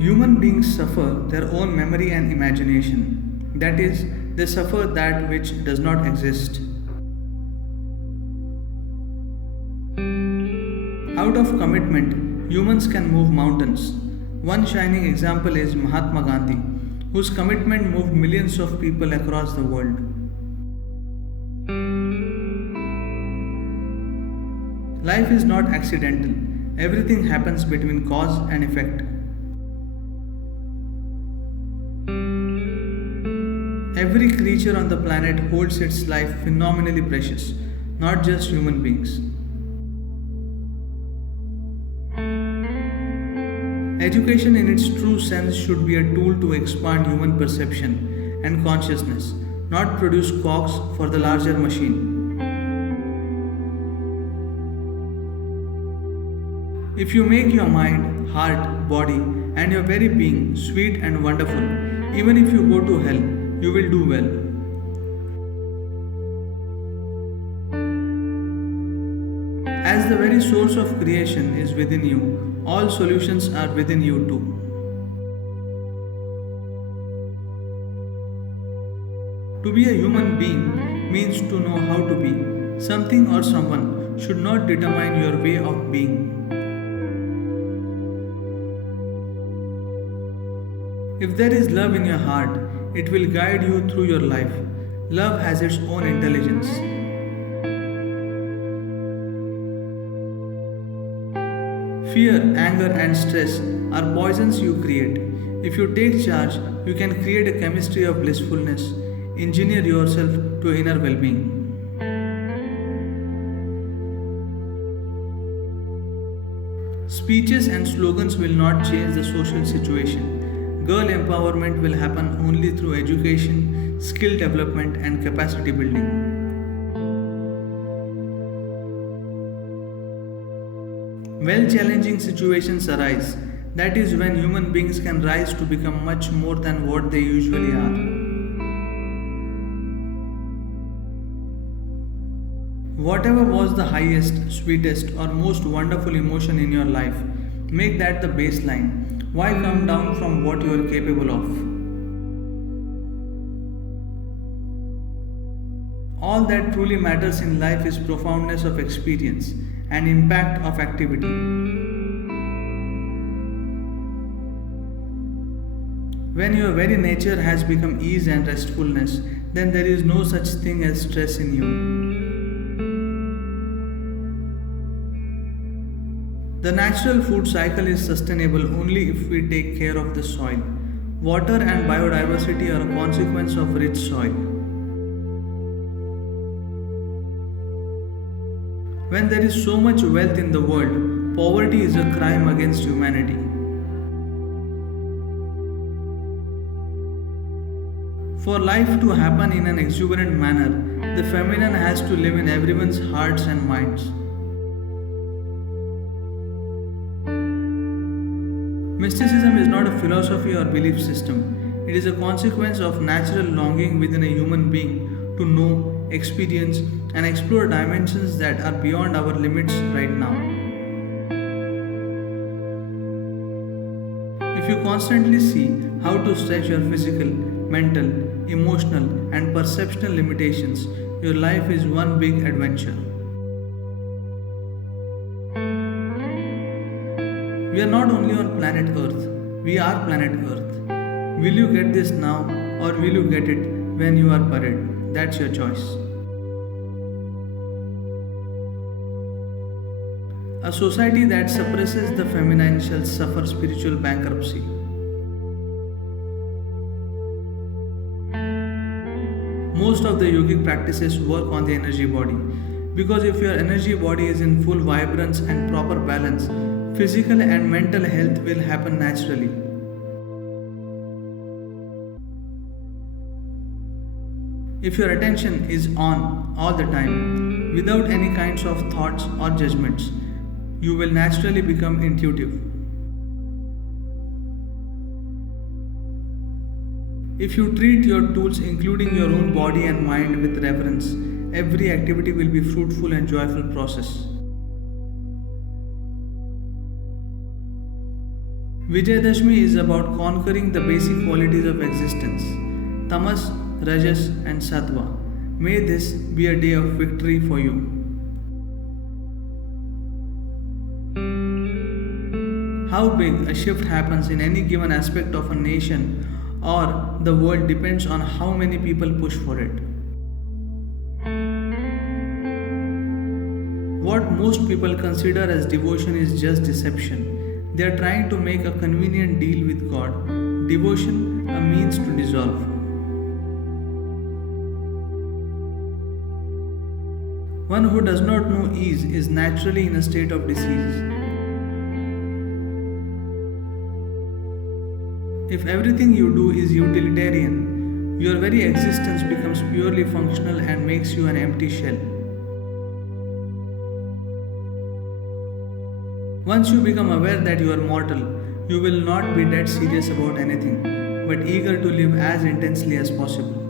Human beings suffer their own memory and imagination. That is, they suffer that which does not exist. Out of commitment, humans can move mountains. One shining example is Mahatma Gandhi, whose commitment moved millions of people across the world. Life is not accidental, everything happens between cause and effect. Every creature on the planet holds its life phenomenally precious, not just human beings. Education in its true sense should be a tool to expand human perception and consciousness, not produce cogs for the larger machine. If you make your mind, heart, body, and your very being sweet and wonderful, even if you go to hell, you will do well. As the very source of creation is within you, all solutions are within you too. To be a human being means to know how to be. Something or someone should not determine your way of being. If there is love in your heart, it will guide you through your life. Love has its own intelligence. Fear, anger, and stress are poisons you create. If you take charge, you can create a chemistry of blissfulness, engineer yourself to inner well being. Speeches and slogans will not change the social situation. Girl empowerment will happen only through education, skill development, and capacity building. When challenging situations arise, that is when human beings can rise to become much more than what they usually are. Whatever was the highest, sweetest, or most wonderful emotion in your life, make that the baseline. Why come down from what you are capable of? All that truly matters in life is profoundness of experience and impact of activity. When your very nature has become ease and restfulness, then there is no such thing as stress in you. The natural food cycle is sustainable only if we take care of the soil. Water and biodiversity are a consequence of rich soil. When there is so much wealth in the world, poverty is a crime against humanity. For life to happen in an exuberant manner, the feminine has to live in everyone's hearts and minds. Mysticism is not a philosophy or belief system. It is a consequence of natural longing within a human being to know, experience, and explore dimensions that are beyond our limits right now. If you constantly see how to stretch your physical, mental, emotional, and perceptual limitations, your life is one big adventure. We are not only on planet Earth, we are planet Earth. Will you get this now or will you get it when you are buried? That's your choice. A society that suppresses the feminine shall suffer spiritual bankruptcy. Most of the yogic practices work on the energy body because if your energy body is in full vibrance and proper balance, physical and mental health will happen naturally. If your attention is on all the time, without any kinds of thoughts or judgments, you will naturally become intuitive. If you treat your tools, including your own body and mind, with reverence, every activity will be fruitful and joyful process. Vijayadashmi is about conquering the basic qualities of existence tamas, rajas, and sattva. May this be a day of victory for you. How big a shift happens in any given aspect of a nation or the world depends on how many people push for it. What most people consider as devotion is just deception. They are trying to make a convenient deal with God, devotion a means to dissolve. One who does not know ease is naturally in a state of disease. If everything you do is utilitarian, your very existence becomes purely functional and makes you an empty shell. Once you become aware that you are mortal, you will not be dead serious about anything, but eager to live as intensely as possible.